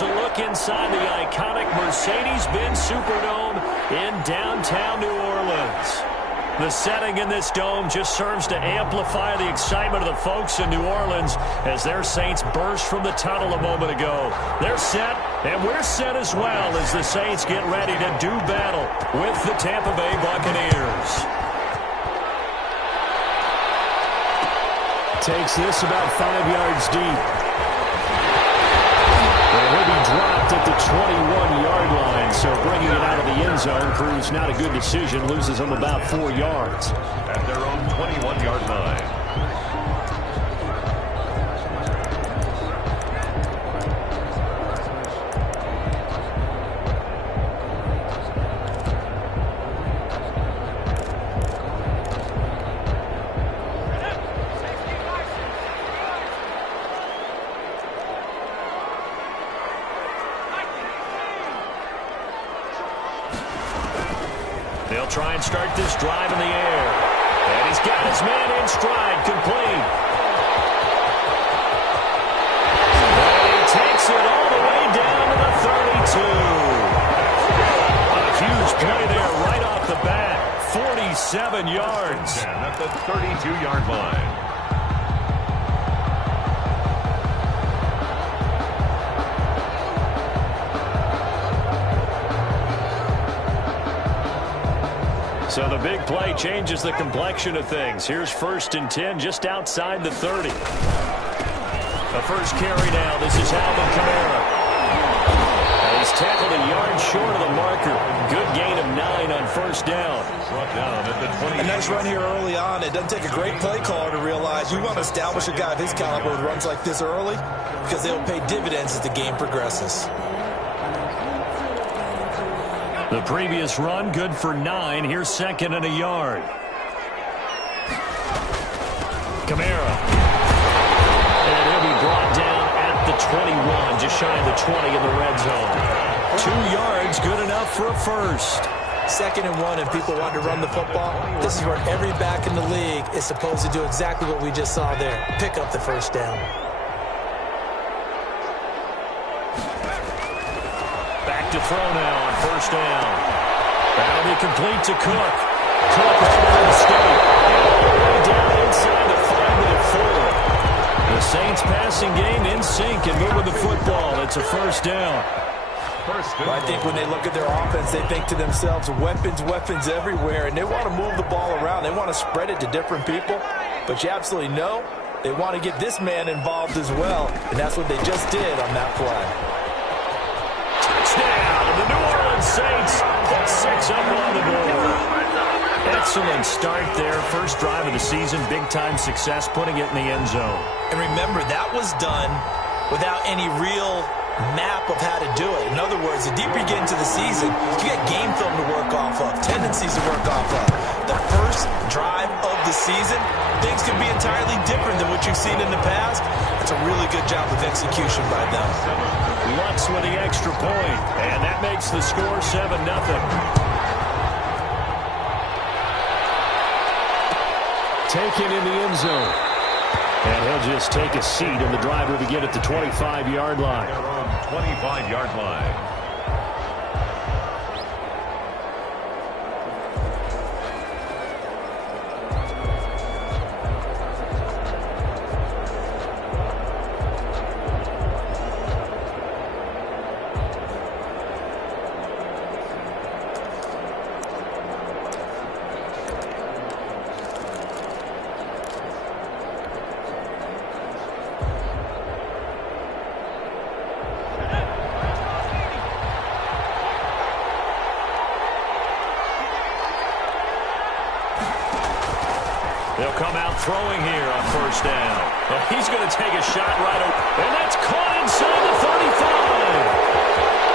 here's a look inside the iconic Mercedes-Benz Superdome in downtown New Orleans. The setting in this dome just serves to amplify the excitement of the folks in New Orleans as their Saints burst from the tunnel a moment ago. They're set, and we're set as well as the Saints get ready to do battle with the Tampa Bay Buccaneers. Takes this about 5 yards deep. And he'll be dropped at the 21-yard line, so bringing it out of the end zone proves not a good decision. Loses them about 4 yards. At their own 21-yard line. They'll try and start this drive in the air. And he's got his man in stride, complete. And he takes it all the way down to the 32. A huge play there right off the bat. 47 yards. And at the 32-yard line. So the big play changes the complexion of things. Here's 1st and 10 just outside the 30. The first carry now. This is Alvin Kamara. And he's tackled a yard short of the marker. Good gain of 9 on 1st down. Brought down at the 20. A nice run here early on. It doesn't take a great play caller to realize you want to establish a guy of his caliber with runs like this early because they'll pay dividends as the game progresses. The previous run, good for 9. Here's 2nd and a yard. Kamara. And he'll be brought down at the 21, just shy of the 20 in the red zone. 2 yards, good enough for a first. 2nd and 1, and people want to run the football. This is where every back in the league is supposed to do exactly what we just saw there. Pick up the first down. Back to throw now on 1st down. That'll be complete to Cook. Cook over to the state. All the way down inside the 5-minute 4. The Saints passing game in sync and moving the football. It's a 1st down. Well, I think when they look at their offense, they think to themselves, weapons everywhere, and they want to move the ball around. They want to spread it to different people, but you absolutely know they want to get this man involved as well, and that's what they just did on that play. Touchdown! The New Orleans Saints put 6 up on the board. Excellent start there. First drive of the season. Big-time success putting it in the end zone. And remember, that was done without any real map of how to do it. In other words, the deeper you get into the season, you get game film to work off of, tendencies to work off of. The first drive of the season, things can be entirely different than what you've seen in the past. That's a really good job of execution by them. Lutz with the extra point, and that makes the score 7-0. Taken in the end zone. And he'll just take a seat, and the drive will begin at the 25-yard line. 25-yard line. They'll come out throwing here on 1st down. And he's going to take a shot right away. And that's caught inside the 35.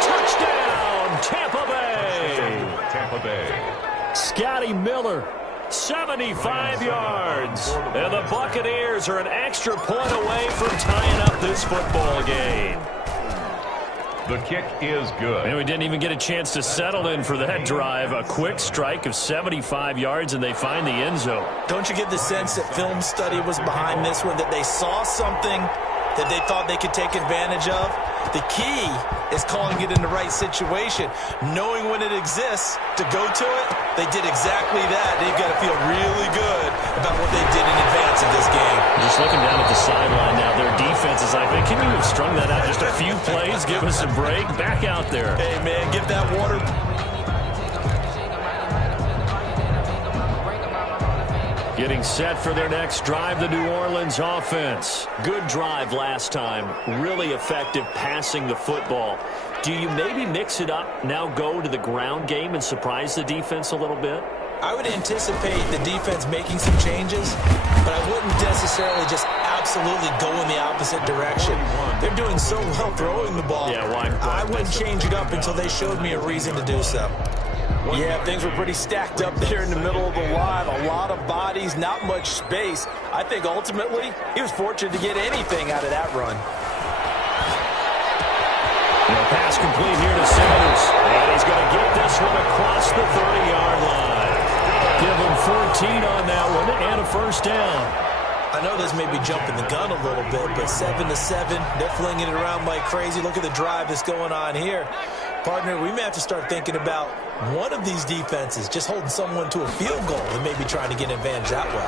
Touchdown, Tampa Bay. Tampa Bay. Scotty Miller, 75 yards. And the Buccaneers are an extra point away from tying up this football game. The kick is good. And we didn't even get a chance to settle in for that drive. A quick strike of 75 yards, and they find the end zone. Don't you get the sense that film study was behind this one, that they saw something that they thought they could take advantage of? The key is calling it in the right situation, knowing when it exists to go to it. They did exactly that. They've got to feel really good about what they did in advance of this game. Just looking down at the sideline now, their defense is like, can you have strung that out just a few plays? Give us a break. Back out there. Hey, man, give that water. Getting set for their next drive, the New Orleans offense. Good drive last time. Really effective passing the football. Do you maybe mix it up, now go to the ground game and surprise the defense a little bit? I would anticipate the defense making some changes, but I wouldn't necessarily just absolutely go in the opposite direction. They're doing so well throwing the ball. Yeah, why I wouldn't change it up until they showed me a reason to do so. Yeah, things were pretty stacked up there in the middle of the line. A lot of bodies, not much space. I think ultimately he was fortunate to get anything out of that run. Pass complete here to Sanders. And he's going to get this one across the 30-yard line. Give him 14 on that one and a first down. I know this may be jumping the gun a little bit, but 7-7, they're flinging it around like crazy. Look at the drive that's going on here. Partner, we may have to start thinking about one of these defenses just holding someone to a field goal and maybe trying to get an advantage that way.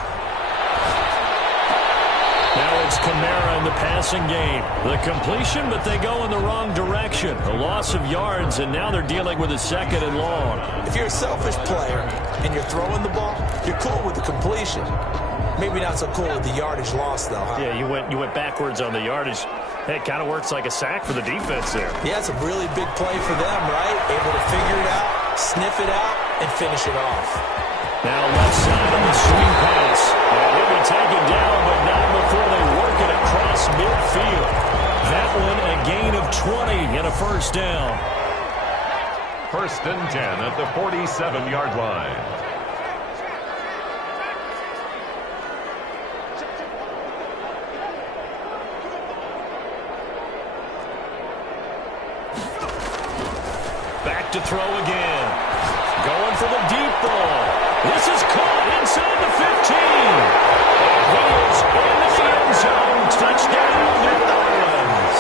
Now it's Kamara in the passing game. The completion, but they go in the wrong direction. A loss of yards, and now they're dealing with a 2nd and long. If you're a selfish player and you're throwing the ball, you're cool with the completion. Maybe not so cool with the yardage loss, though, huh? Yeah, you went backwards on the yardage. Hey, it kind of works like a sack for the defense there. Yeah, it's a really big play for them, right? Able to figure it out, sniff it out, and finish it off. Now left side on the swing pass. And he'll be taken down, but not before they work it across midfield. That one a gain of 20 and a first down. 1st and 10 at the 47-yard line. Back to throw again. Going for the deep ball. This is caught inside the 15. And he is into the end zone. Touchdown, New Orleans.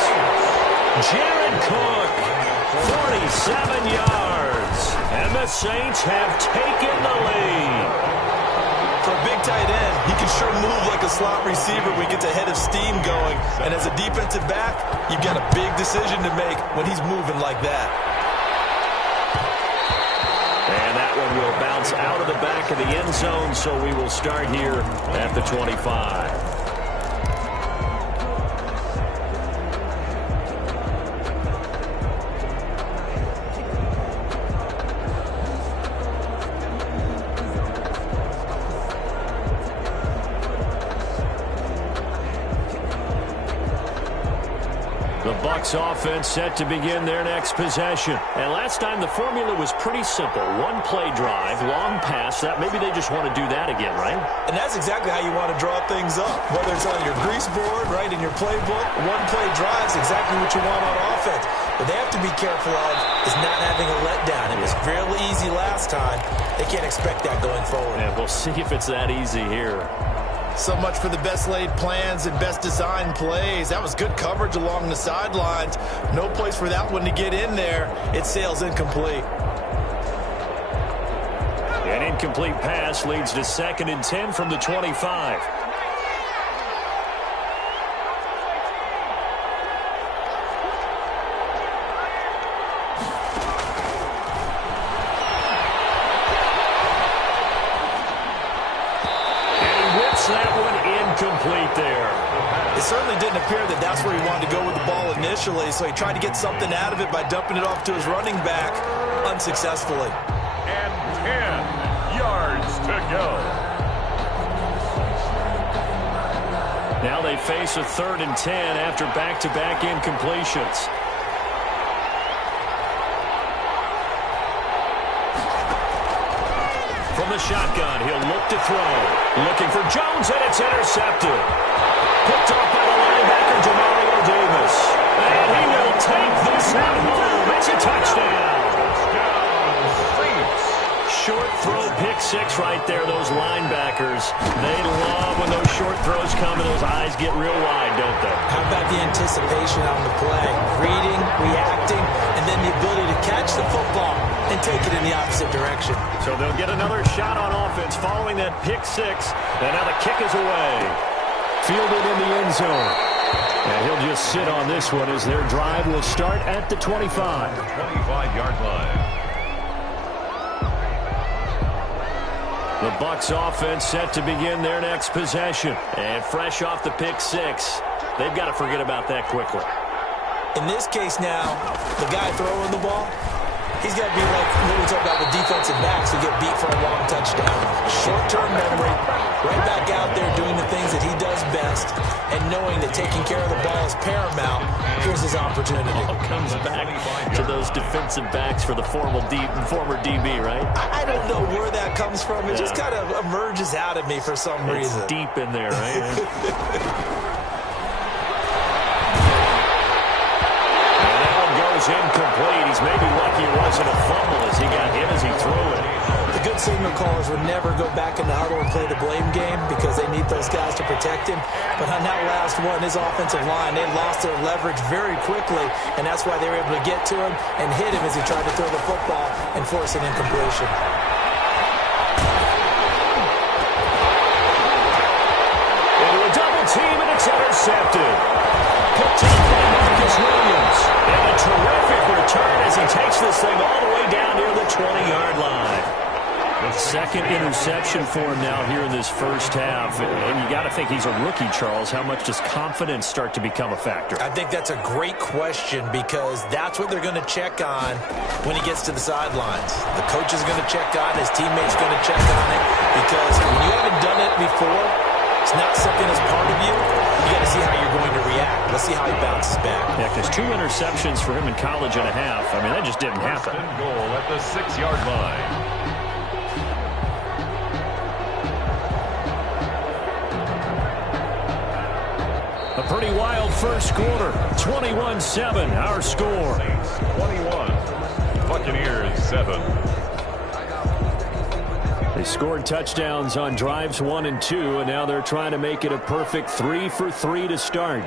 Jared Cook, 47 yards. And the Saints have taken the lead. For a big tight end, he can sure move like a slot receiver when he gets a head of steam going. And as a defensive back, you've got a big decision to make when he's moving like that. And that one will bounce out of the back of the end zone, so we will start here at the 25. The Bucs offense set to begin their next possession. And last time the formula was pretty simple. One play drive, long pass. That maybe they just want to do that again, right? And that's exactly how you want to draw things up. Whether it's on your grease board, right, in your playbook, one play drive is exactly what you want on offense. What they have to be careful of is not having a letdown. It was fairly easy last time. They can't expect that going forward. And we'll see if it's that easy here. So much for the best laid plans and best designed plays. That was good coverage along the sidelines. No place for that one to get in there. It sails incomplete. An incomplete pass leads to 2nd and 10 from the 25. That one incomplete there. It certainly didn't appear that that's where he wanted to go with the ball initially, so he tried to get something out of it by dumping it off to his running back unsuccessfully. And 10 yards to go. Now they face a 3rd and 10 after back-to-back incompletions. From the shotgun, he'll look to throw. Looking for Jones, and it's intercepted. Picked off by the linebacker, Demario Davis. And he will take this one home. It's a touchdown. Short throw pick six right there, those linebackers. They love when those short throws come and those eyes get real wide, don't they? How about the anticipation on the play? Reading, reacting, and then the ability to catch the football and take it in the opposite direction. So they'll get another shot on offense following that pick six. And now the kick is away. Fielded in the end zone. And he'll just sit on this one as their drive will start at the 25. 25-yard line. The Bucs offense set to begin their next possession. And fresh off the pick six, they've got to forget about that quickly. In this case now, the guy throwing the ball, he's got to be like when we talk about the defensive backs who get beat for a long touchdown. Short-term memory, right back out there doing the things that he does best, and knowing that taking care of the ball is paramount. Here's his opportunity. All comes back to those defensive backs for the former DB, right? I don't know where that comes from. It just kind of emerges out of me for some reason. It's deep in there, right? Incomplete. He's maybe lucky it wasn't a fumble as he got hit as he threw it. The good signal callers would never go back in the huddle and play the blame game because they need those guys to protect him. But on that last one, his offensive line, they lost their leverage very quickly, and that's why they were able to get to him and hit him as he tried to throw the football and force an incompletion. Into a double team, and it's intercepted. Picked up by Marcus Williams. And a terrific return as he takes this thing all the way down near the 20-yard line. The second interception for him now here in this first half. And you got to think he's a rookie, Charles. How much does confidence start to become a factor? I think that's a great question because that's what they're going to check on when he gets to the sidelines. The coach is going to check on it. His teammates are going to check on it because when you haven't done it before, it's not something that's part of you. You got to see how you're going to react. Let's see how he bounces back. Yeah, because 2 interceptions for him in college and a half. I mean, that just didn't happen. Goal at the 6-yard line. A pretty wild first quarter. 21-7, our score. 21. Buccaneers 7. They scored touchdowns on drives 1 and 2, and now they're trying to make it a perfect 3 for 3 to start.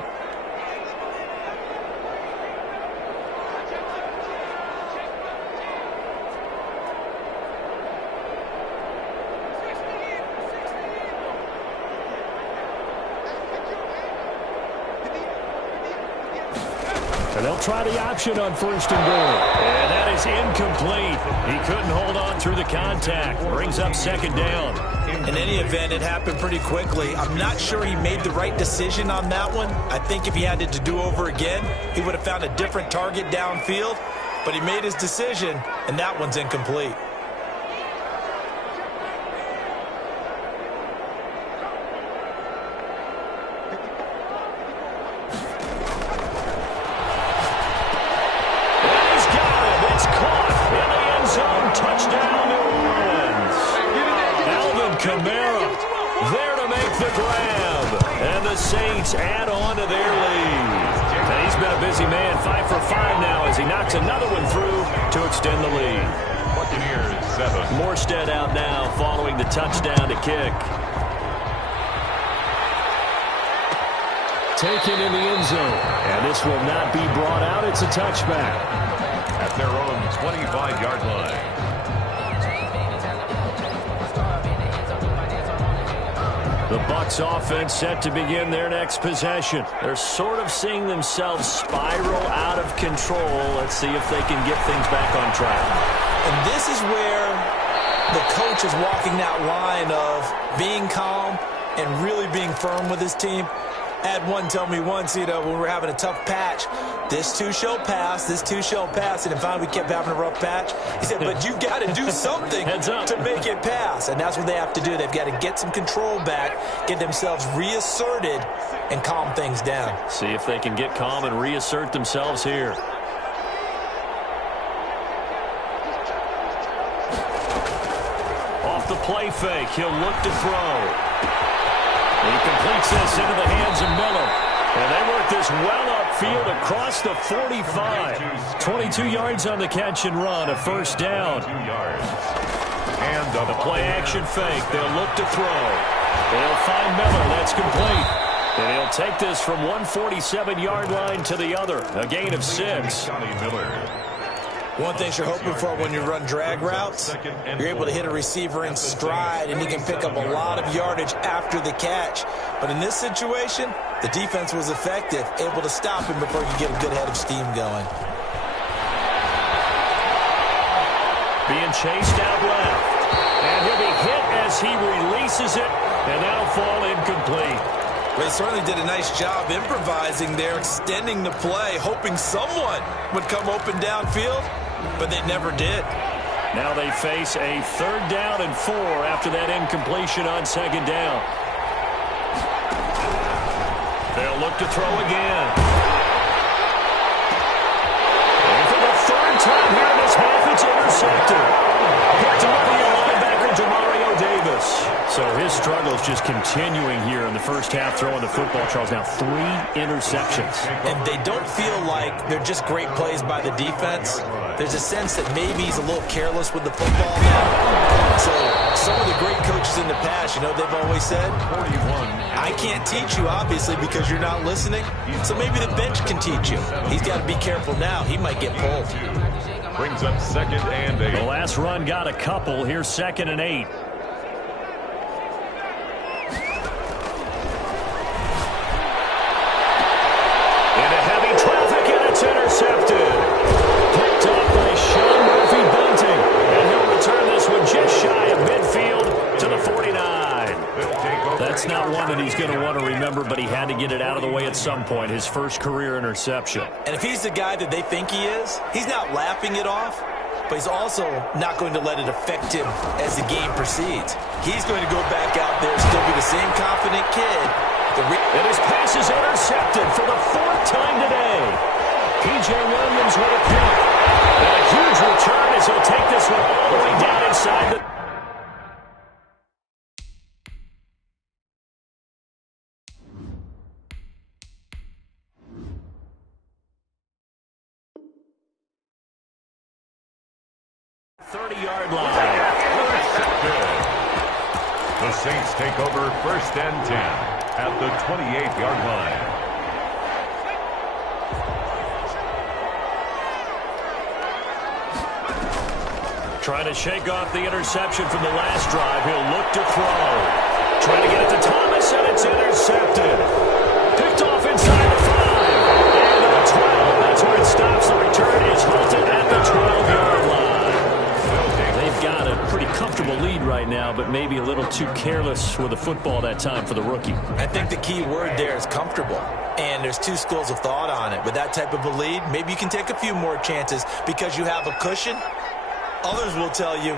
And they'll try the option on 1st and goal. And that is incomplete. He couldn't hold on through the contact. Brings up 2nd down. In any event, it happened pretty quickly. I'm not sure he made the right decision on that one. I think if he had it to do over again, he would have found a different target downfield. But he made his decision, and that one's incomplete. Touchdown, New Orleans. Alvin Kamara there to make the grab. And the Saints add on to their lead. And he's been a busy man, 5 for 5 now as he knocks another one through to extend the lead. Buccaneers 7. Morstead out now following the touchdown to kick. Taken in the end zone. And this will not be brought out. It's a touchback. At their own 25-yard line. The Bucs offense set to begin their next possession. They're sort of seeing themselves spiral out of control. Let's see if they can get things back on track. And this is where the coach is walking that line of being calm and really being firm with his team. I had one tell me once, when we were having a tough patch, this too shall pass, this too shall pass. And finally we kept having a rough patch. He said, but you got to do something to make it pass. And that's what they have to do. They've got to get some control back, get themselves reasserted, and calm things down. See if they can get calm and reassert themselves here. Off the play fake, he'll look to throw. He completes this into the hands of Miller. And they work this well upfield across the 45. 22 yards on the catch and run, a first down. 2 yards. And the play-action fake. They'll look to throw. They'll find Miller. That's complete. And he'll take this from 147-yard line to the other. A gain of 6. One thing you're hoping for when you run drag routes, you're able to hit a receiver in stride, and he can pick up a lot of yardage after the catch. But in this situation, the defense was effective, able to stop him before he could get a good head of steam going. Being chased out left. And he'll be hit as he releases it, and that'll fall incomplete. They certainly did a nice job improvising there, extending the play, hoping someone would come open downfield, but they never did. Now they face a 3rd down and 4 after that incompletion on 2nd down. They'll look to throw again. And for the 3rd time here in this half, it's intercepted. Picked up the linebacker, Demario Davis. So his struggles just continuing here in the first half, throwing the football, Charles. Now 3 interceptions. And they don't feel like they're just great plays by the defense. There's a sense that maybe he's a little careless with the football now. So some of the great coaches in the past, you know, they've always said, I can't teach you, obviously, because you're not listening. So maybe the bench can teach you. He's got to be careful now. He might get pulled. Brings up 2nd and 8. The last run got a couple. Here's 2nd and 8. Intercepted. Picked up by Sean Murphy Bunting. And he'll return this one just shy of midfield to the 49. That's not one that he's going to want to remember, but he had to get it out of the way at some point. His first career interception. And if he's the guy that they think he is, he's not laughing it off, but he's also not going to let it affect him as the game proceeds. He's going to go back out there and still be the same confident kid. And his pass is intercepted for the 4th time today. P.J. Williams with a pick. And a huge return as he'll take this one all the way down inside the... line. The Saints take over 1st and 10 at the 28-yard line. Trying to shake off the interception from the last drive. He'll look to throw. Trying to get it to Thomas, and it's intercepted. Picked off inside the 5. And the 12. That's where it stops. The return is halted at the 12-yard line. They've got a pretty comfortable lead right now, but maybe a little too careless with the football that time for the rookie. I think the key word there is comfortable. And there's 2 schools of thought on it. With that type of a lead, maybe you can take a few more chances because you have a cushion. Others will tell you,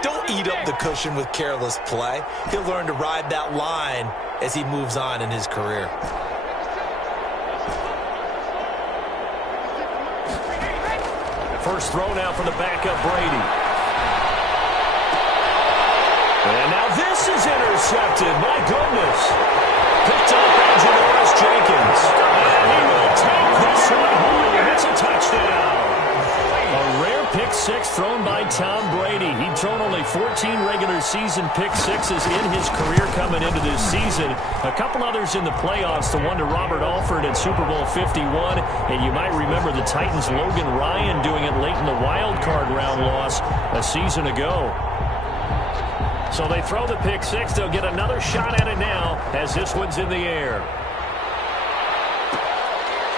don't eat up the cushion with careless play. He'll learn to ride that line as he moves on in his career. First throw now for the backup Brady. And now this is intercepted. My goodness. Picked up by Janoris Jenkins. And he will take this one home. It's a touchdown. A rare pick 6 thrown by Tom Brady. He'd thrown only 14 regular season pick 6s in his career coming into this season. A couple others in the playoffs, the one to Robert Alford in Super Bowl 51. And you might remember the Titans' Logan Ryan doing it late in the wild card round loss a season ago. So they throw the pick 6. They'll get another shot at it now as this one's in the air.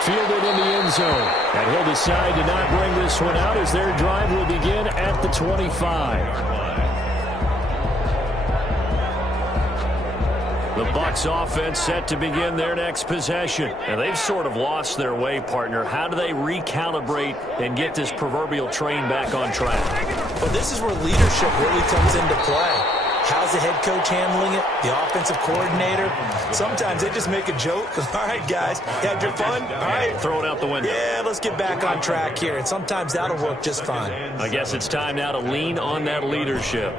Fielded in the end zone. And he'll decide to not bring this one out as their drive will begin at the 25. The Bucs offense set to begin their next possession. And they've sort of lost their way, partner. How do they recalibrate and get this proverbial train back on track? Well, this is where leadership really comes into play. How's the head coach handling it? The offensive coordinator? Sometimes they just make a joke. All right, guys, you had your fun? All right. Throw it out the window. Yeah, let's get back on track here. And sometimes that'll work just fine. I guess it's time now to lean on that leadership.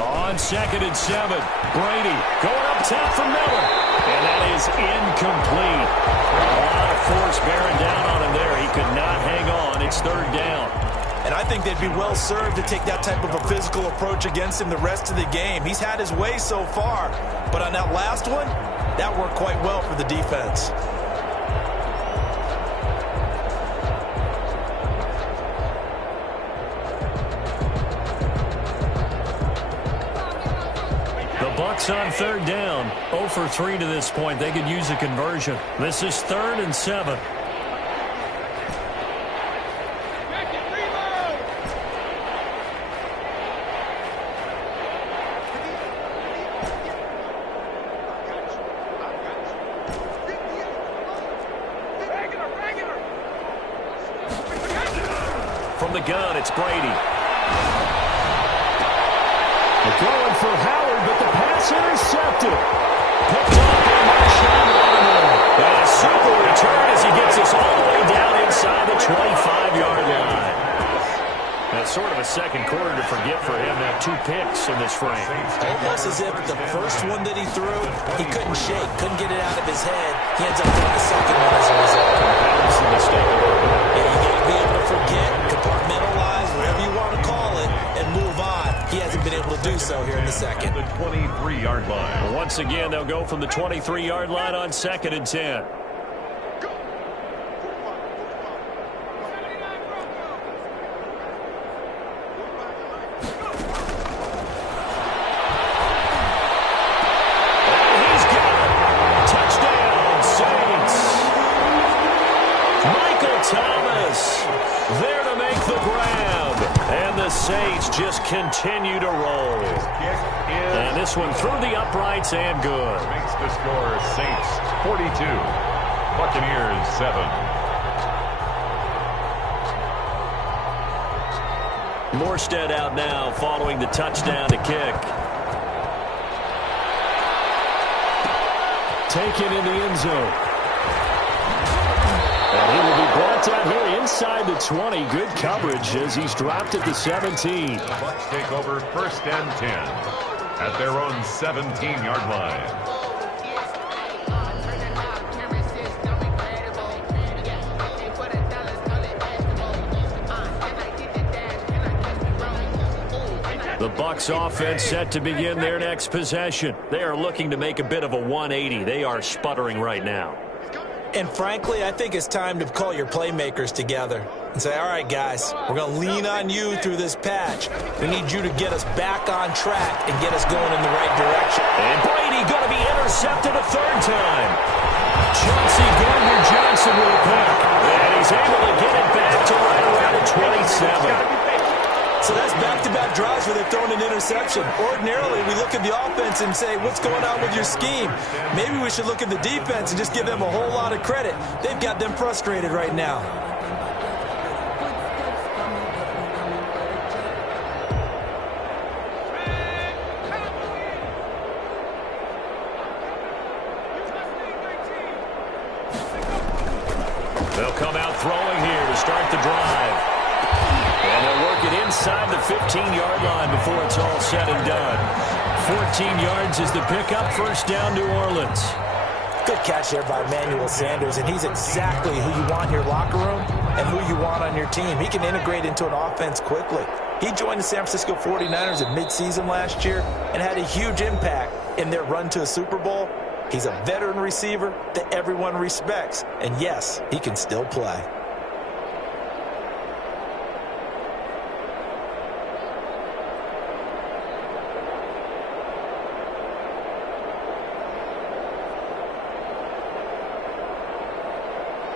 On 2nd and 7. Brady going up top for Miller. And that is incomplete. A lot of force bearing down on him there. He could not hang on. It's 3rd down. And I think they'd be well served to take that type of a physical approach against him the rest of the game. He's had his way so far. But on that last one, that worked quite well for the defense. Bucks on 3rd down. 0 for 3 to this point. They could use a conversion. This is 3rd and 7. From the gun, it's Brady. They're going for Howard, but the pass intercepted. Picked up by Marshawn Lattimore. And a super return as he gets us all the way down inside the 25-yard line. That's sort of a second quarter to forget for him. Now 2 picks in this frame. Almost as if the first one that he threw, he couldn't shake, couldn't get it out of his head. He ends up throwing the second one as a result. Compounds the mistake a little bit. Yeah, you got to be able to forget, compartmentalize, whatever you want to call it, and move on. He hasn't been able to do so here in the second. The 23-yard line. Once again, they'll go from the 23-yard line on 2nd and 10. Saints just continue to roll. And this one through the uprights and good. Makes the score Saints 42, Buccaneers 7. Morstead out now following the touchdown to kick. Taken in the end zone. And he will be brought down here inside the 20. Good coverage as he's dropped at the 17. The Bucs take over 1st and 10 at their own 17-yard line. The Bucs offense set to begin their next possession. They are looking to make a bit of a 180. They are sputtering right now. And frankly, I think it's time to call your playmakers together and say, all right, guys, we're going to lean on you through this patch. We need you to get us back on track and get us going in the right direction. And Brady going to be intercepted a 3rd time. Chauncey Gardner-Johnson with a pick. And he's able to get it back to right around the 27. So that's back-to-back drives where they've thrown an interception. Ordinarily, we look at the offense and say, what's going on with your scheme? Maybe we should look at the defense and just give them a whole lot of credit. They've got them frustrated right now. They'll come out throwing here to start the drive. And they'll work it inside the 15-yard line before it's all said and done. 14 yards is the pickup. 1st down, New Orleans. Good catch there by Emmanuel Sanders, and he's exactly who you want in your locker room and who you want on your team. He can integrate into an offense quickly. He joined the San Francisco 49ers at midseason last year and had a huge impact in their run to a Super Bowl. He's a veteran receiver that everyone respects, and yes, he can still play.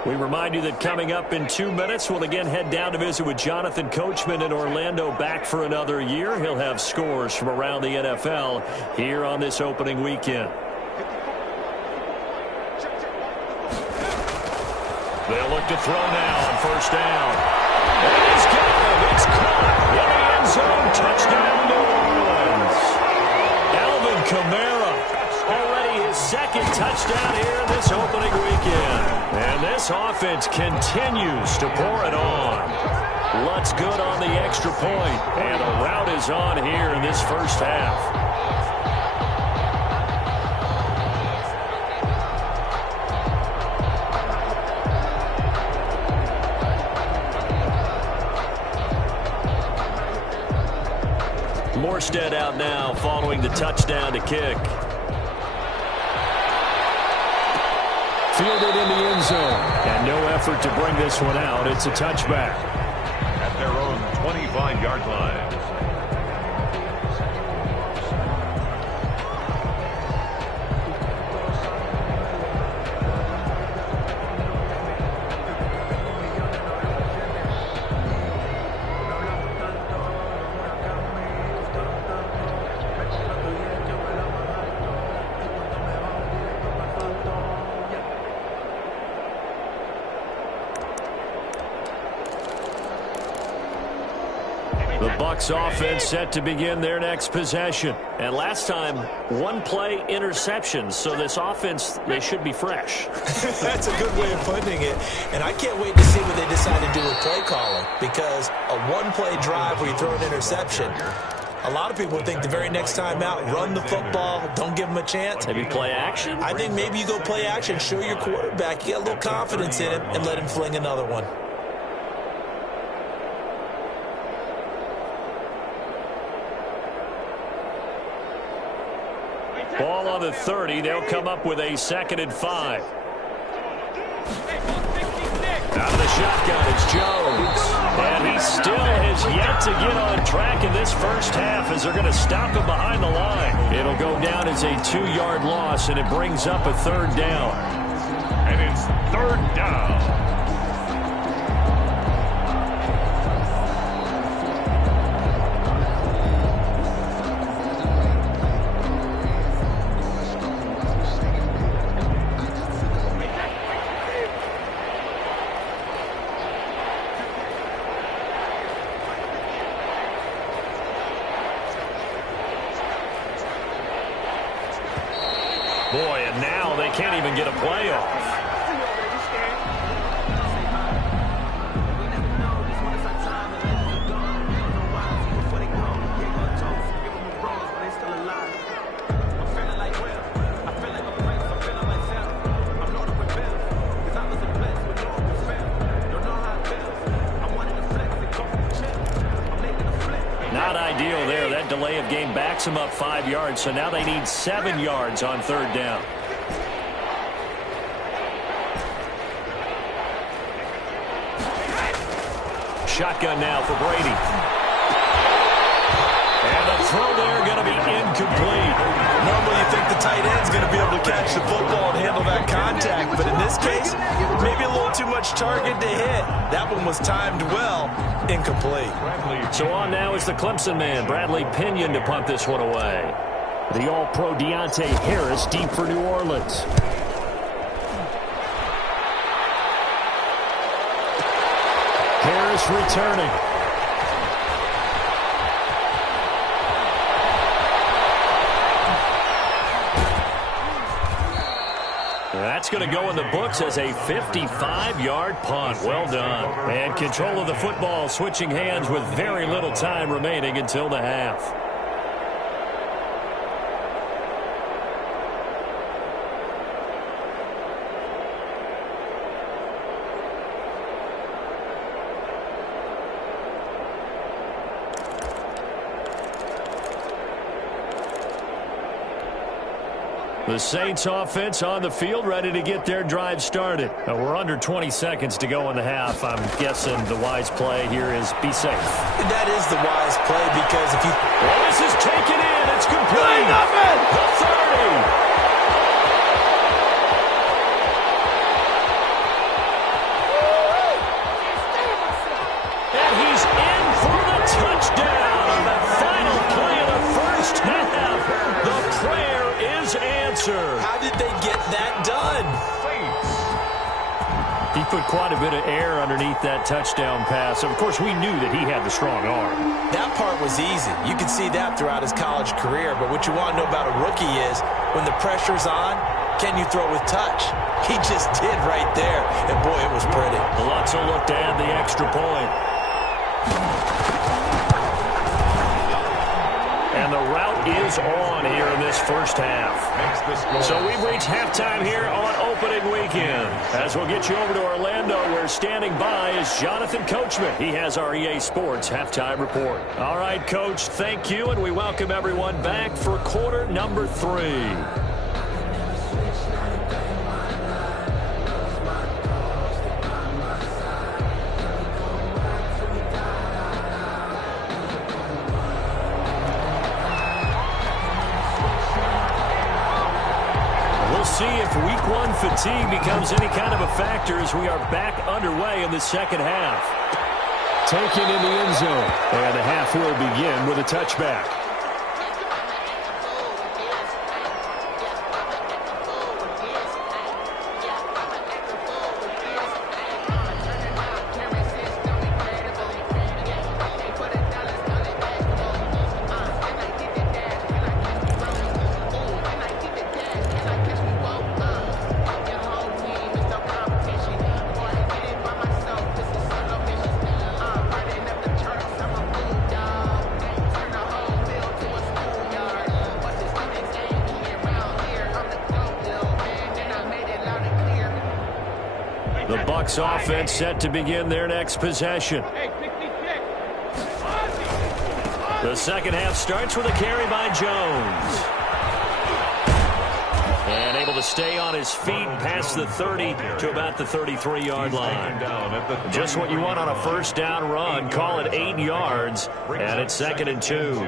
We remind you that coming up in 2 minutes, we'll again head down to visit with Jonathan Coachman in Orlando, back for another year. He'll have scores from around the NFL here on this opening weekend. They'll look to throw now on 1st down. And he's got him. It's caught in the end zone. Touchdown, New Orleans. Alvin Kamara, already his 2nd touchdown here in this opening weekend. And this offense continues to pour it on. Lutz good on the extra point, and a rout is on here in this 1st half. sent out now following the touchdown to kick. Fielded in the end zone. And no effort to bring this one out. It's a touchback. At their own 25-yard line. The Bucs offense set to begin their next possession. And last time, one-play interceptions. So this offense, they should be fresh. That's a good way of putting it. And I can't wait to see what they decide to do with play calling. Because a one-play drive where you throw an interception, a lot of people think the very next time out, run the football, don't give them a chance. Maybe play action? I think maybe you go play action, show your quarterback, you get a little confidence in him, and let him fling another one. Ball on the 30. They'll come up with a 2nd and 5. Out of the shotgun, it's Jones. And he still has yet to get on track in this first half as they're going to stop him behind the line. It'll go down as a 2-yard loss, and it brings up a 3rd down. And it's 3rd down. Boy, and now they can't even get a play off. Not ideal there. That delay of game backs them up 5 yards, so now they need 7 yards on 3rd down. Shotgun now for Brady. And the throw there going to be incomplete. Normally you think the tight end's going to be able to catch the football and handle that contact, but in this case, maybe a little too much target to hit. That one was timed well, incomplete. So on now is the Clemson man, Bradley Pinion, to punt this one away. The All-Pro Deontay Harris deep for New Orleans. Harris returning. That's going to go in the books as a 55-yard punt. Well done. And control of the football switching hands with very little time remaining until the half. The Saints offense on the field, ready to get their drive started. We're under 20 seconds to go in the half. I'm guessing the wise play here is be safe. That is the wise play because if you... Well, this is taken in. It's complete. The 30. And he's in for the touchdown. The final play of the first half. The prayer is answered. How did they get that done? He put quite a bit of air underneath that touchdown pass. Of course, we knew that he had the strong arm. That part was easy. You could see that throughout his college career. But what you want to know about a rookie is when the pressure's on, can you throw with touch? He just did right there. And, boy, it was pretty. Lutzel looked to add the extra point. And the route is on here in this first half. So we've reached halftime here on opening weekend. As we'll get you over to Orlando, where standing by is Jonathan Coachman. He has our EA Sports halftime report. All right, Coach, thank you, and we welcome everyone back for quarter number 3. See if week 1 fatigue becomes any kind of a factor as we are back underway in the second half. Taken in the end zone. And the half will begin with a touchback. The Bucs offense set to begin their next possession. The second half starts with a carry by Jones. And able to stay on his feet past the 30 to about the 33-yard line. Just what you want on a first down run. Call it 8 yards. And it's 2nd and 2.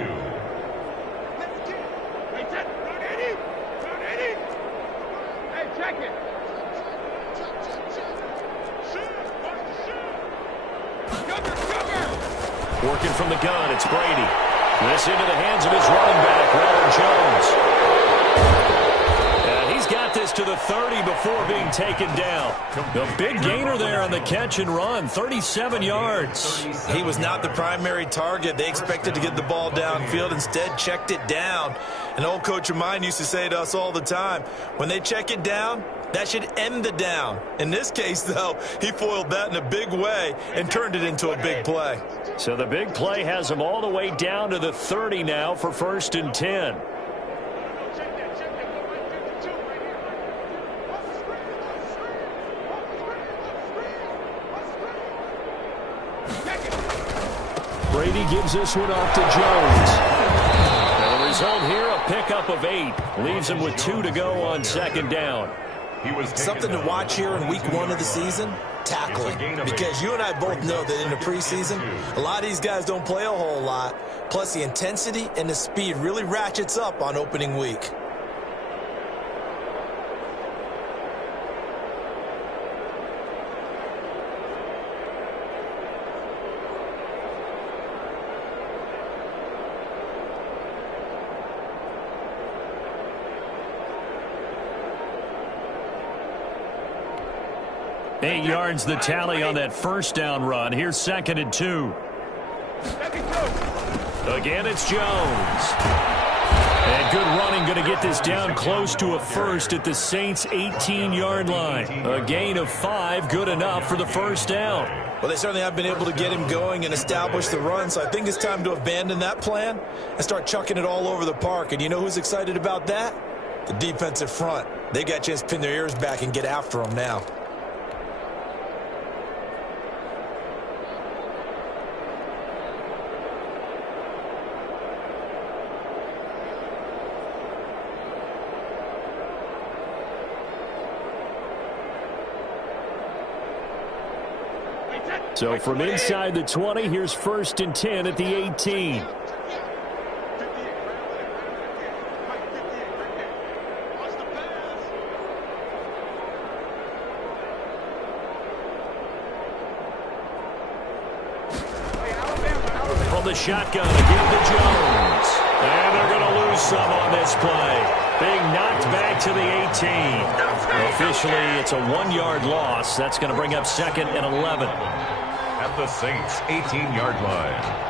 Working from the gun, it's Brady. This into the hands of his running back, Ronald Jones. And he's got this to the 30 before being taken down. The big gainer there on the catch and run, 37 yards. He was not the primary target. They expected to get the ball downfield. Instead, checked it down. An old coach of mine used to say to us all the time, when they check it down, that should end the down. In this case, though, he foiled that in a big way and turned it into a big play. So the big play has him all the way down to the 30 now for 1st and 10. Brady gives this one off to Jones. And the result here, a pickup of 8. Leaves him with 2 to go on 2nd down. Something to watch here in week 1 of the season, tackling. Because you and I both know that in the preseason, a lot of these guys don't play a whole lot. Plus, the intensity and the speed really ratchets up on opening week. Eight yards the tally on that first down run. Here's 2nd and 2. Again, it's Jones. And good running, going to get this down close to a first at the Saints' 18-yard line. A gain of 5, good enough for the first down. Well, they certainly have been able to get him going and establish the run, so I think it's time to abandon that plan and start chucking it all over the park. And you know who's excited about that? The defensive front. They got a chance to pin their ears back and get after him now. So from inside the 20, here's 1st and 10 at the 18. From the shotgun, again to Jones. And they're going to lose some on this play. Being knocked back to the 18. Officially, it's a 1-yard loss. That's going to bring up 2nd and 11. At the Saints' 18-yard line.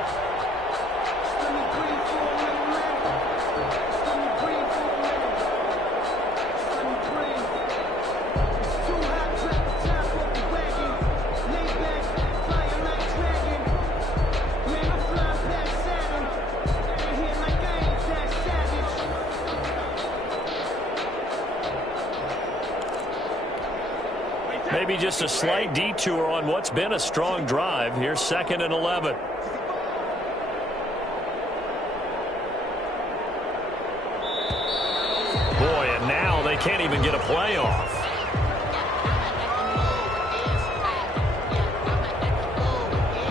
Maybe just a slight detour on what's been a strong drive. Here's 2nd and 11. Boy, and now they can't even get a play off.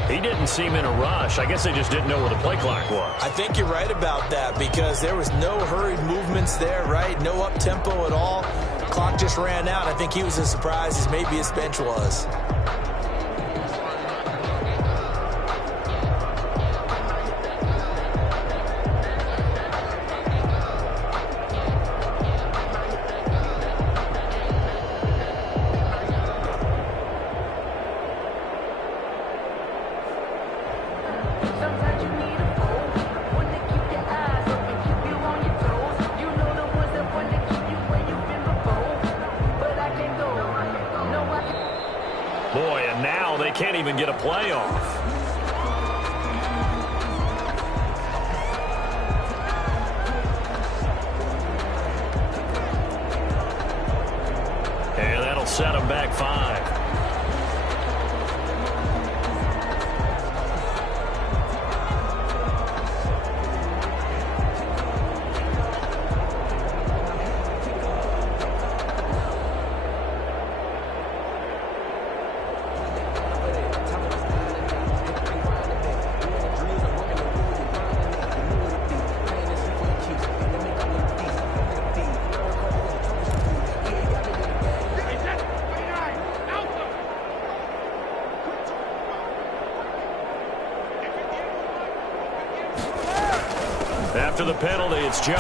He didn't seem in a rush. I guess they just didn't know where the play clock was. I think you're right about that because there was no hurried movements there, right? No up-tempo at all. Clock just ran out. I think he was as surprised as maybe his bench was. Boy, and now they can't even get a play off. And that'll set them back 5. After the penalty, it's Jones.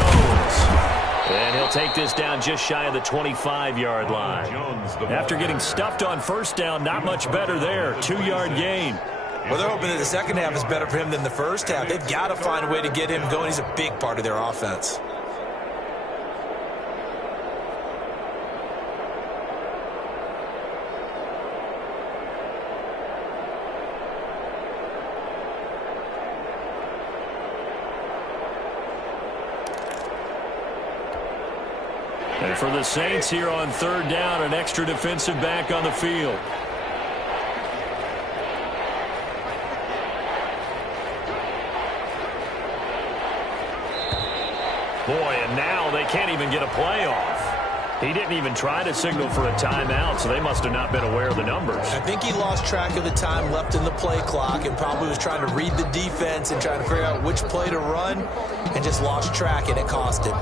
And he'll take this down just shy of the 25-yard line. After getting stuffed on first down, not much better there. 2-yard gain. Well, they're hoping that the second half is better for him than the first half. They've got to find a way to get him going. He's a big part of their offense. And for the Saints here on 3rd down, an extra defensive back on the field. Boy, and now they can't even get a play off. He didn't even try to signal for a timeout, so they must have not been aware of the numbers. I think he lost track of the time left in the play clock and probably was trying to read the defense and trying to figure out which play to run and just lost track, and it cost him.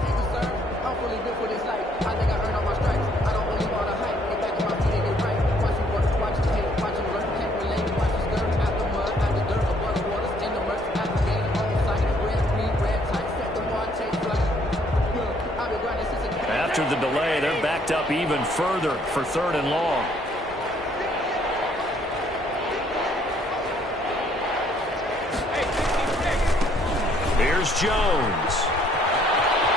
After the delay, they're backed up even further for 3rd and long. Here's Jones.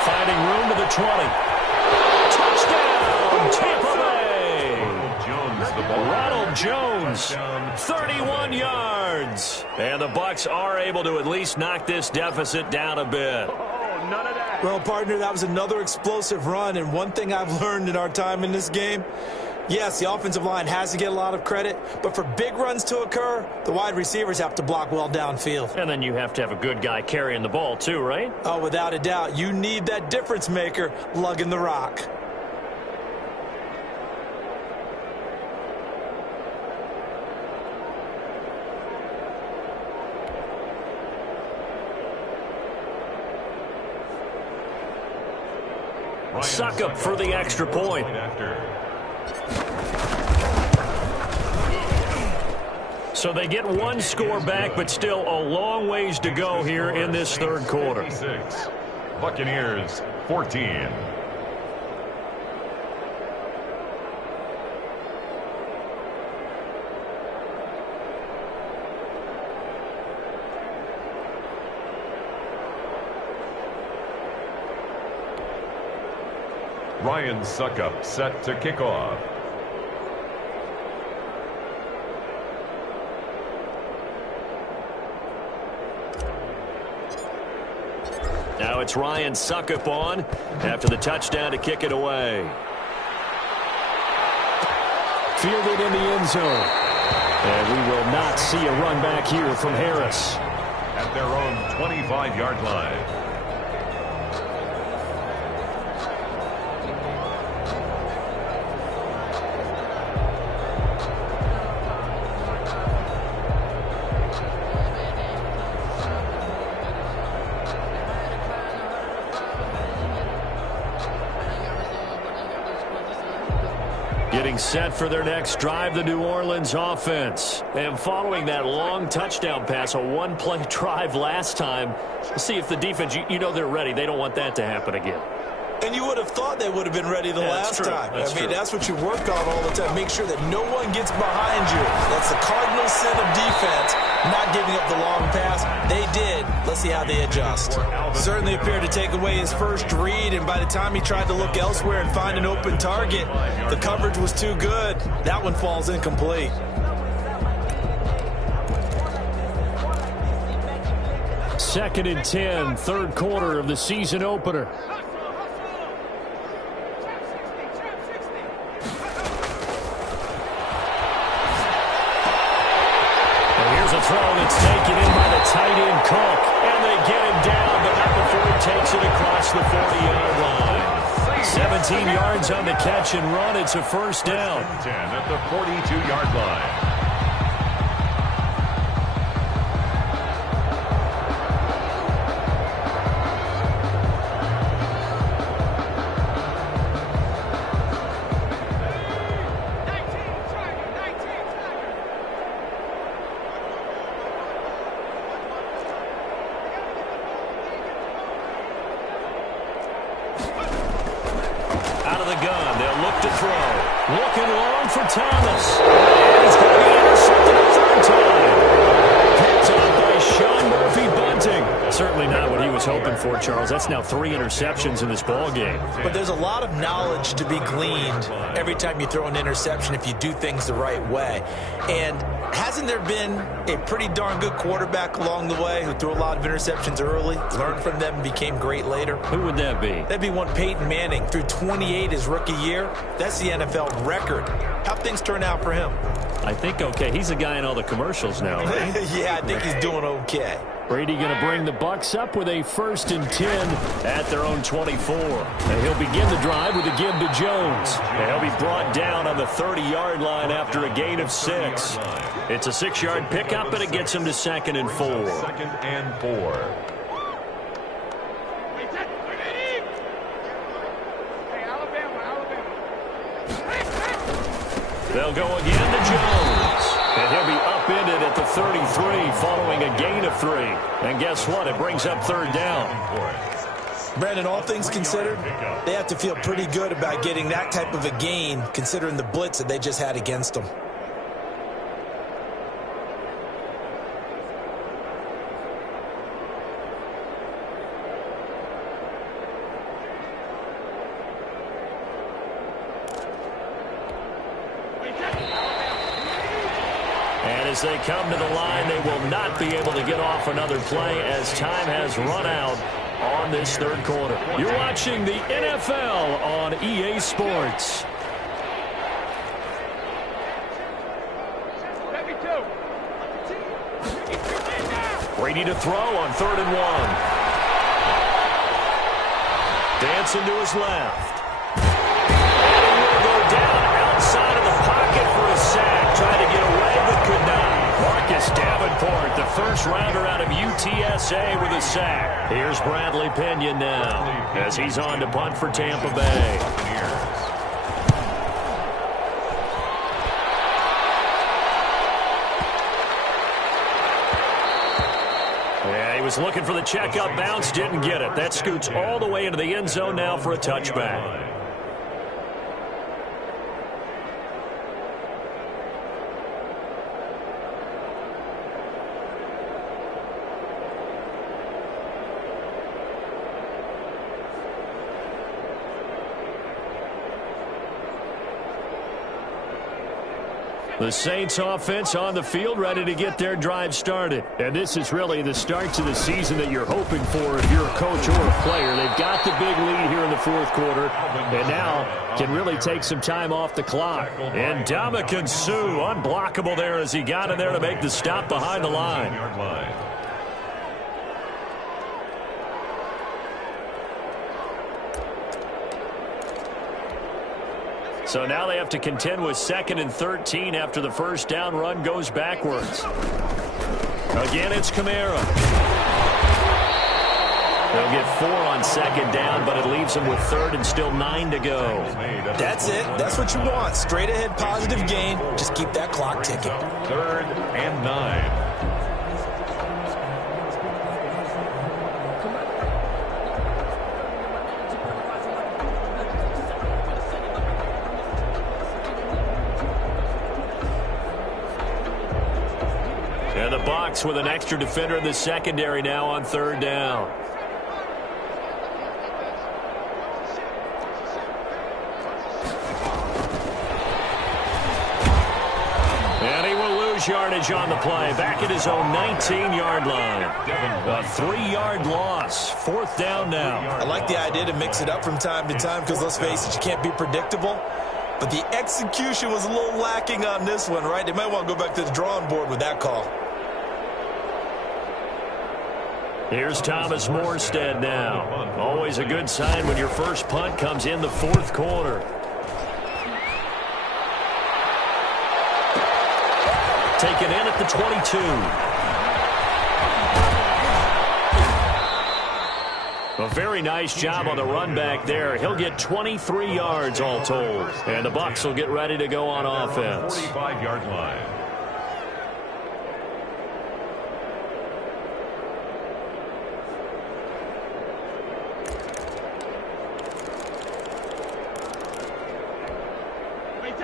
Finding room to the 20. Touchdown, Tampa Bay! Ronald Jones, 31 yards. And the Bucs are able to at least knock this deficit down a bit. Well, partner, that was another explosive run, and one thing I've learned in our time in this game, yes, the offensive line has to get a lot of credit, but for big runs to occur, the wide receivers have to block well downfield. And then you have to have a good guy carrying the ball too, right? Oh, without a doubt. You need that difference maker lugging the rock. Suck up for the extra point. So they get one score back, but still a long ways to go here in this 3rd quarter. Buccaneers 14. Ryan Suckup set to kick off. Now it's Ryan Suckup on after the touchdown to kick it away. Fielded in the end zone. And we will not see a run back here from Harris. At their own 25-yard line. Getting set for their next drive, the New Orleans offense. And following that long touchdown pass, a one-play drive last time, see if the defense, you know they're ready. They don't want that to happen again. And you would have thought they would have been ready the last time. I mean, that's what you work on all the time. Make sure that no one gets behind you. That's the cardinal sin of defense, not giving up the long pass. They did. Let's see how they adjust. Certainly appeared to take away his first read, and by the time he tried to look elsewhere and find an open target, the coverage was too good. That one falls incomplete. Second and 10, third quarter of the season opener. Throw that's taken in by the tight end Cook, and they get him down, but not before he takes it across the 40-yard line. 17 yards on the catch and run. It's a first down. 10 at the 42-yard line. Looking long for Thomas. And he's going to be intercepted a third time. Picked up by Sean Murphy-Bunting. Certainly not what he was hoping for, Charles. That's now 3 interceptions in this ballgame. But there's a lot of knowledge to be gleaned every time you throw an interception if you do things the right way. And hasn't there been a pretty darn good quarterback along the way who threw a lot of interceptions early, learned from them, and became great later? Who would that be? That'd be one Peyton Manning. Threw 28 his rookie year. That's the NFL record. How'd things turn out for him? I think okay. He's the guy in all the commercials now, right? Yeah, I think he's doing okay. Brady going to bring the Bucs up with a 1st and 10 at their own 24. And he'll begin the drive with a give to Jones. And he'll be brought down on the 30-yard line after a gain of 6. It's a 6-yard pickup, and it gets him to 2nd and 4. 2nd and 4. They'll go again to Jones. And he'll be upended at the 33 following a gain of 3. And guess what? It brings up 3rd down. Brandon, all things considered, they have to feel pretty good about getting that type of a gain considering the blitz that they just had against them. As they come to the line, they will not be able to get off another play as time has run out on this 3rd quarter. You're watching the NFL on EA Sports. Brady to throw on 3rd and 1. Dancing to his left. And he will go down outside of the pocket for a sack. Trying to get away, but could not. Marcus Davenport, the first rounder out of UTSA with a sack. Here's Bradley Pinion now as he's on to punt for Tampa Bay. Yeah, he was looking for the checkup bounce, didn't get it. That scoots all the way into the end zone now for a touchback. The Saints offense on the field, ready to get their drive started. And this is really the start to the season that you're hoping for if you're a coach or a player. They've got the big lead here in the fourth quarter, and now can really take some time off the clock. And Ndamukong Suh, unblockable there as he got in there to make the stop behind the line. So now they have to contend with 2nd and 13 after the first down run goes backwards. Again, it's Kamara. They'll get 4 on 2nd down, but it leaves them with 3rd and still 9 to go. That's it. That's what you want. Straight ahead positive gain. Just keep that clock ticking. 3rd and 9. And the Bucs with an extra defender in the secondary now on 3rd down. And he will lose yardage on the play. Back at his own 19-yard line. A 3-yard loss. 4th down now. I like the idea to mix it up from time to time because, let's face it, you can't be predictable. But the execution was a little lacking on this one, right? They might want to go back to the drawing board with that call. Here's Thomas Morstead now. Always a good sign when your first punt comes in the 4th quarter. Taken in at the 22. A very nice job on the run back there. He'll get 23 yards all told. And the Bucs will get ready to go on offense. 45-yard line.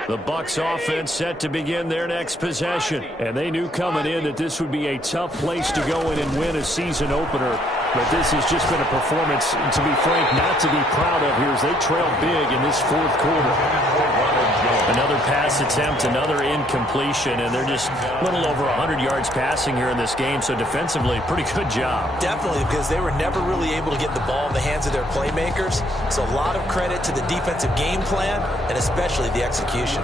The Bucs offense set to begin their next possession. And they knew coming in that this would be a tough place to go in and win a season opener. But this has just been a performance, to be frank, not to be proud of here as they trail big in this 4th quarter. Another pass attempt, another incompletion, and they're just a little over 100 yards passing here in this game. So defensively, pretty good job. Definitely, because they were never really able to get the ball in the hands of their playmakers. So a lot of credit to the defensive game plan and especially the execution.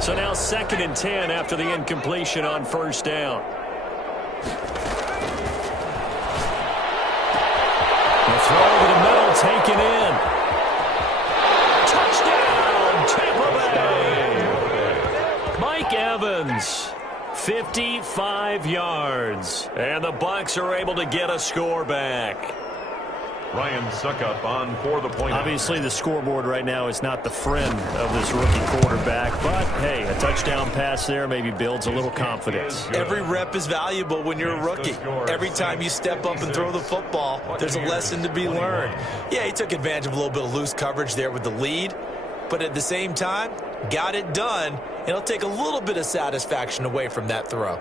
So now 2nd and 10 after the incompletion on 1st down. The throw over the middle, taken in. Touchdown, Tampa Bay. Mike Evans, 55 yards. And the Bucs are able to get a score back. Ryan Suckup on for the point. Obviously, the scoreboard right now is not the friend of this rookie quarterback. But, hey, a touchdown pass there maybe builds a little confidence. Every rep is valuable when you're a rookie. Every time you step up and throw the football, there's a lesson to be learned. Yeah, he took advantage of a little bit of loose coverage there with the lead. But at the same time, got it done. And it'll take a little bit of satisfaction away from that throw.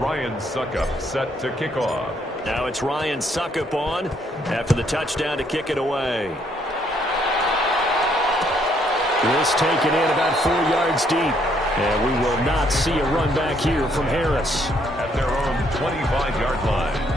Ryan Suckup set to kick off. Now it's Ryan Suckup on after the touchdown to kick it away. This taken in about 4 yards deep. And we will not see a run back here from Harris. At their own 25-yard line.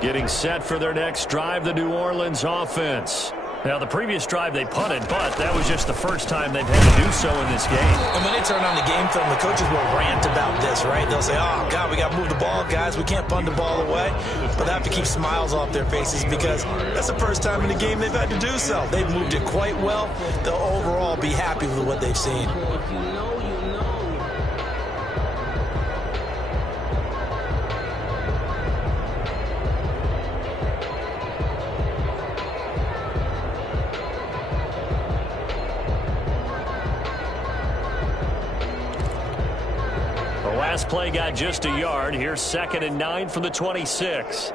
Getting set for their next drive, the New Orleans offense. Now, the previous drive they punted, but that was just the first time they've had to do so in this game. And when they turn on the game film, the coaches will rant about this, right? They'll say, oh, God, we got to move the ball, guys. We can't punt the ball away. But they have to keep smiles off their faces because that's the first time in the game they've had to do so. They've moved it quite well. They'll overall be happy with what they've seen. The last play got just a yard. Here's 2nd and 9 from the 26.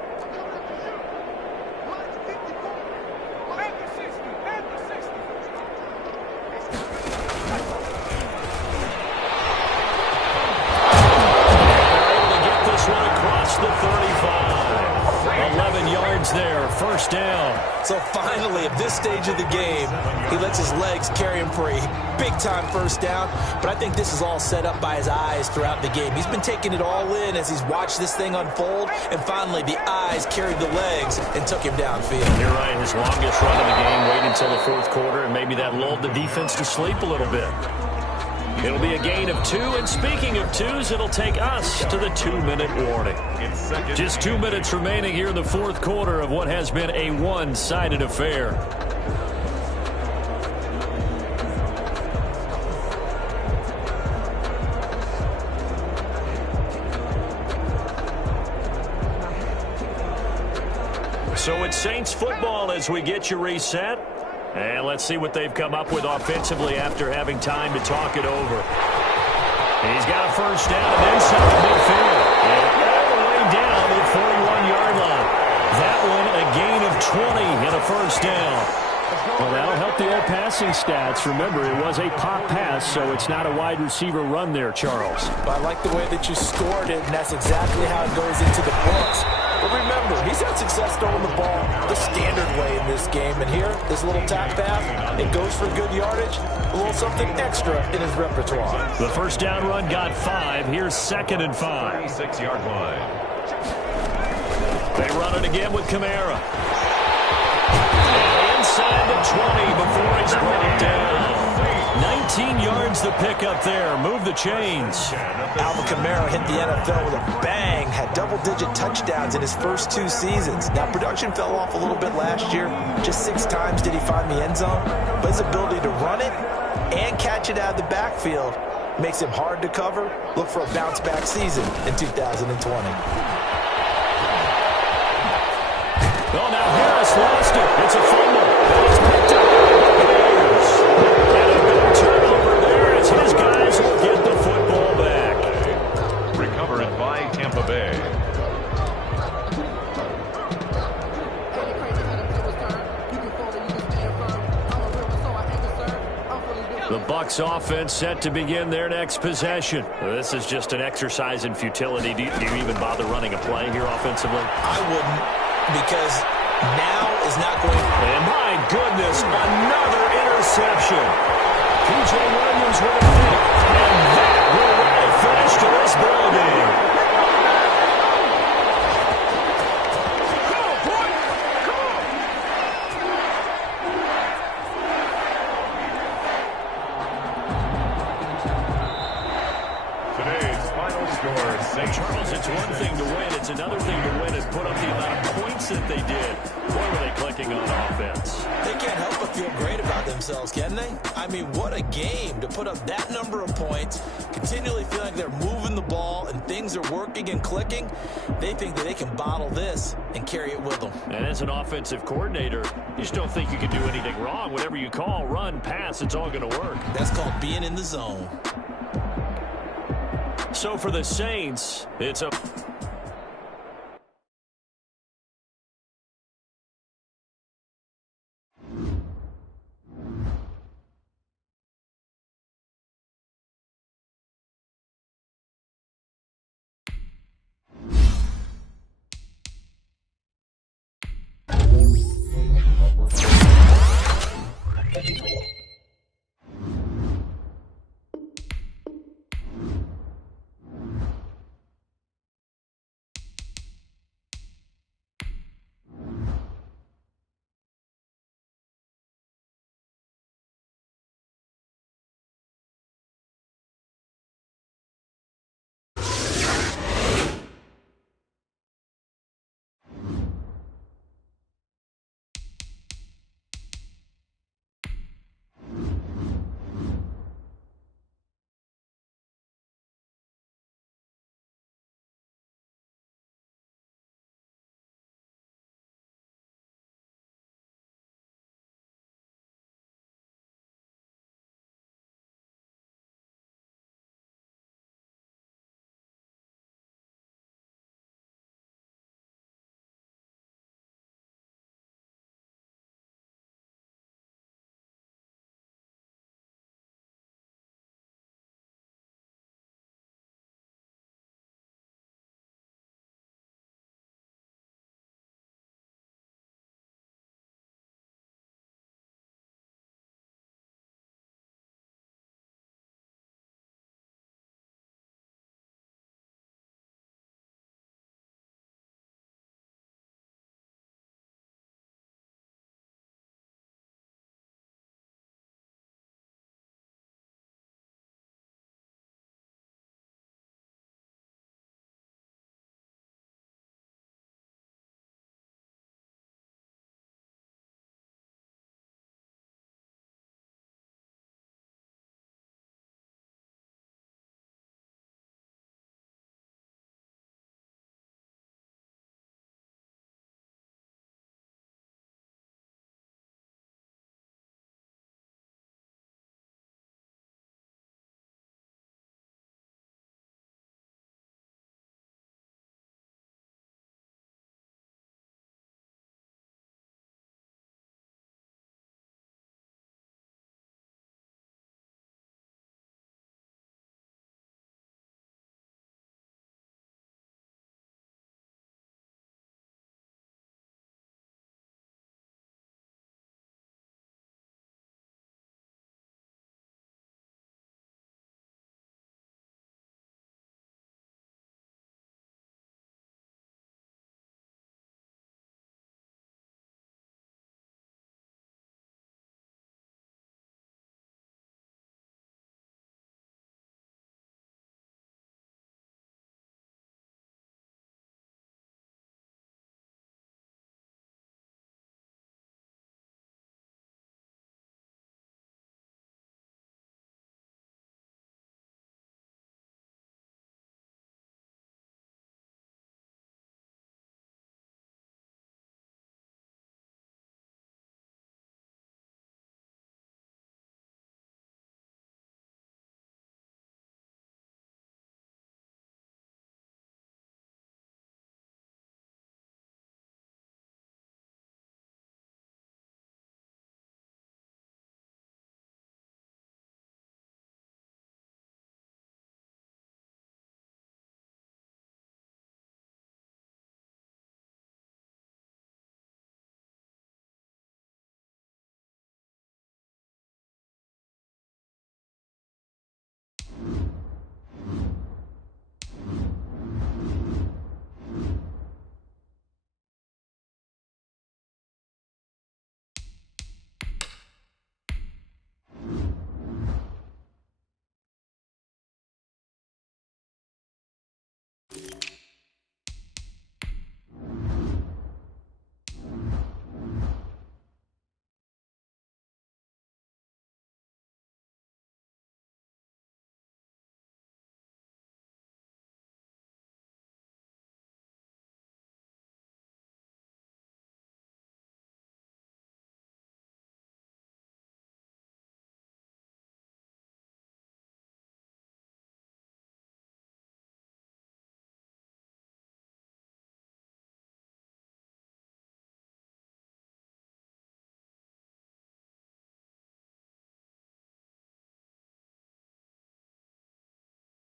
The 35. 11 yards there, first down. So finally, at this stage of the game, he lets his legs carry him for a big-time first down. But I think this is all set up by his eyes throughout the game. He's been taking it all in as he's watched this thing unfold. And finally, the eyes carried the legs and took him downfield. You're right, his longest run of the game waited until the fourth quarter, and maybe that lulled the defense to sleep a little bit. It'll be a gain of 2, and speaking of 2s, it'll take us to the 2-minute warning. Just 2 minutes remaining here in the fourth quarter of what has been a one-sided affair. So it's Saints football as we get you reset. And let's see what they've come up with offensively after having time to talk it over. He's got a first down and then some at midfield. And all the way down to the 41-yard line. That one a gain of 20 and a first down. Well, that'll help the old passing stats. Remember, it was a pop pass, so it's not a wide receiver run there, Charles. But I like the way that you scored it, and that's exactly how it goes into the books. But remember, he's had success throwing the ball the standard way in this game. And here, this little tap pass, it goes for good yardage, a little something extra in his repertoire. The first down run got 5. Here's 2nd and 5. 36-yard line. They run it again with Kamara. And inside the 20 before he's brought down. 19 yards the pickup there. Move the chains. Alvin Kamara hit the NFL with a bang. Had double-digit touchdowns in his first 2 seasons. Now, production fell off a little bit last year. Just 6 times did he find the end zone. But his ability to run it and catch it out of the backfield makes him hard to cover. Look for a bounce-back season in 2020. Oh, now Harris lost it. It's a fumble. It's picked up. And a big turnover there as his guys will get the football back. Recovered by Tampa Bay. The Bucs offense set to begin their next possession. This is just an exercise in futility. Do you even bother running a play here offensively? I wouldn't, because now is not going to... And my goodness, another interception. P.J. Williams with a pick. And that will write a finish to this ball game. Charles, it's one thing to win. It's another thing to win and put up the amount of points that they did. Boy, were they clicking on offense. They can't help but feel great about themselves, can they? I mean, what a game to put up that number of points, continually feel like they're moving the ball and things are working and clicking. They think that they can bottle this and carry it with them. And as an offensive coordinator, you just don't think you can do anything wrong. Whatever you call, run, pass, it's all going to work. That's called being in the zone. So for the Saints, it's a